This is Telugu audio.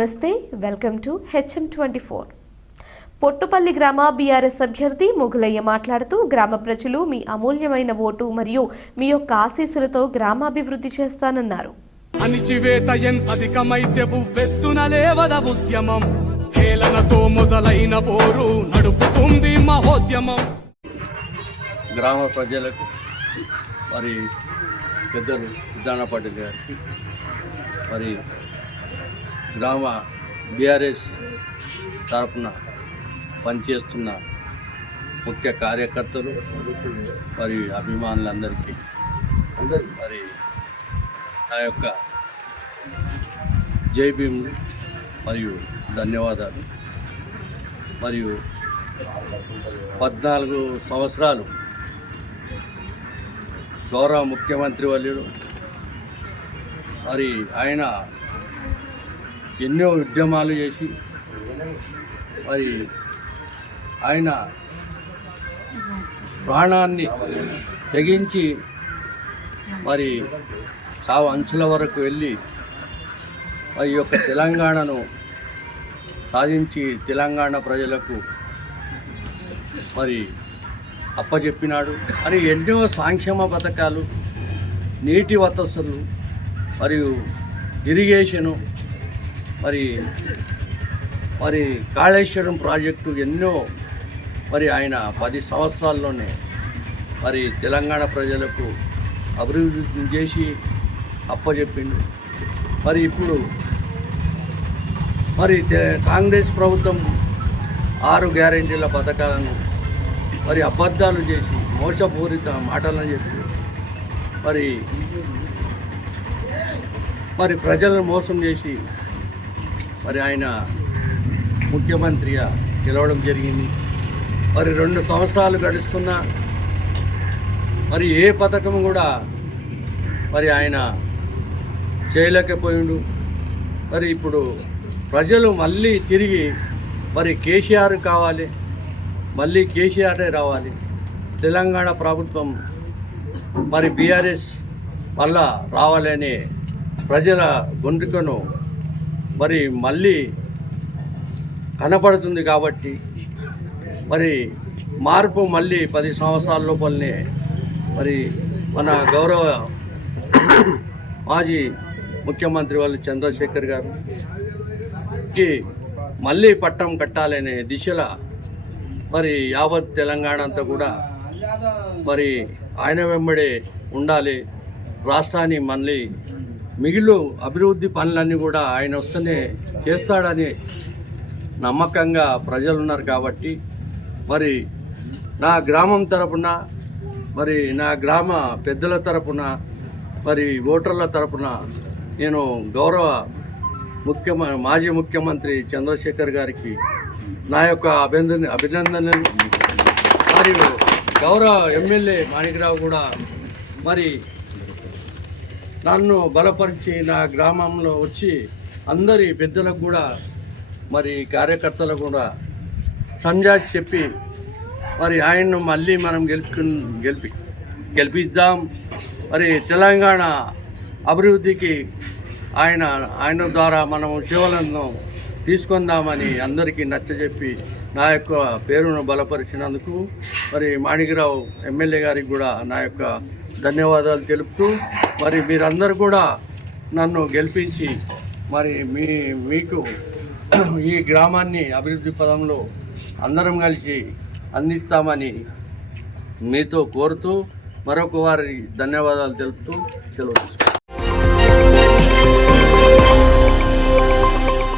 నమస్తే, వెల్కమ్ టు HM24. పొట్టుపల్లి గ్రామ బీఆర్ఎస్ అభ్యర్థి మొగులయ్య మాట్లాడుతూ గ్రామ ప్రజలు మీ అమూల్యమైన ఓటు మరియు మీ యొక్క ఆశీస్సులతో గ్రామాభివృద్ధి చేస్తానన్నారు. అణిచివేత అధికమైతే ఉవ్వెత్తున లేవద ఉద్యమం, హేళనతో మొదలైన పోరు నడుపుతుంది మహోద్యమం. గ్రామ ప్రజలకు మరి పెద్దలు సిద్ధానపాటి గారికి మరి గ్రామ బీఆర్ఎస్ తరఫున పనిచేస్తున్న ముఖ్య కార్యకర్తలు మరి అభిమానులందరికీ మరి నా యొక్క జై భీములు మరియు ధన్యవాదాలు. మరియు 14 సంవత్సరాలు గౌరవ ముఖ్యమంత్రి వర్యులు మరి ఆయన ఎన్నో ఉద్యమాలు చేసి మరి ఆయన ప్రాణాన్ని తెగించి మరి సావు అంచుల వరకు వెళ్ళి ఈ యొక్క తెలంగాణను సాధించి తెలంగాణ ప్రజలకు మరి అప్పచెప్పినాడు. మరి ఎన్నో సంక్షేమ పథకాలు, నీటి వసతులు మరియు ఇరిగేషను మరి మరి కాళేశ్వరం ప్రాజెక్టు ఎన్నో మరి ఆయన 10 సంవత్సరాల్లోనే మరి తెలంగాణ ప్రజలకు అభివృద్ధి చేసి అప్పచెప్పిండు. మరి ఇప్పుడు మరి కాంగ్రెస్ ప్రభుత్వం 6 గ్యారెంటీల పథకాలను మరి అబద్ధాలు చేసి మోసపూరిత మాటలను చెప్పి మరి ప్రజలను మోసం చేసి మరి ఆయన ముఖ్యమంత్రిగా గెలవడం జరిగింది. మరి 2 సంవత్సరాలు గడుస్తున్నా మరి ఏ పథకం కూడా మరి ఆయన చేయలేకపోయిండు. మరి ఇప్పుడు ప్రజలు మళ్ళీ తిరిగి మరి కేసీఆర్ కావాలి, మళ్ళీ కేసీఆరే రావాలి, తెలంగాణ ప్రభుత్వం మరి బీఆర్ఎస్ మళ్ళా రావాలనే ప్రజల గొంతుకను మరి మళ్ళీ కనపడుతుంది. కాబట్టి మరి మార్పు మళ్ళీ 10 సంవత్సరాల లోపలనే మరి మన గౌరవ మాజీ ముఖ్యమంత్రి వాళ్ళు చంద్రశేఖర్ గారికి మళ్ళీ పట్టం కట్టాలనే దిశలో మరి యావత్ తెలంగాణ అంతా కూడా మరి ఆయన వెంబడే ఉండాలి. రాష్ట్రాన్ని మళ్ళీ మిగిలిన అభివృద్ధి పనులన్నీ కూడా ఆయన వస్తేనే చేస్తాడని నమ్మకంగా ప్రజలు ఉన్నారు. కాబట్టి మరి నా గ్రామం తరపున మరి నా గ్రామ పెద్దల తరపున మరి ఓటర్ల తరపున నేను గౌరవ మాజీ ముఖ్యమంత్రి చంద్రశేఖర్ గారికి నా యొక్క అభినందనలు మరియు గౌరవ ఎమ్మెల్యే మాణిక్రావు కూడా మరి నన్ను బలపరిచి నా గ్రామంలో వచ్చి అందరి పెద్దలకు కూడా మరి కార్యకర్తలకు కూడా సంజాతి చెప్పి మరి ఆయన్ను మళ్ళీ మనం గెలిపిద్దాం. మరి తెలంగాణ అభివృద్ధికి ఆయన ద్వారా మనం సేవలను తీసుకుందామని అందరికీ నచ్చజెప్పి నా యొక్క పేరును బలపరిచినందుకు మరి మాణిక్రావు ఎమ్మెల్యే గారికి కూడా నా యొక్క ధన్యవాదాలు తెలుపుతూ మరి మీరందరూ కూడా నన్ను గెలిపించి మరి మీకు ఈ గ్రామాన్ని అభివృద్ధి పదంలో అందరం కలిసి అందిస్తామని మీతో కోరుతూ మరొక వారి ధన్యవాదాలు తెలుపుతూ సెలవు.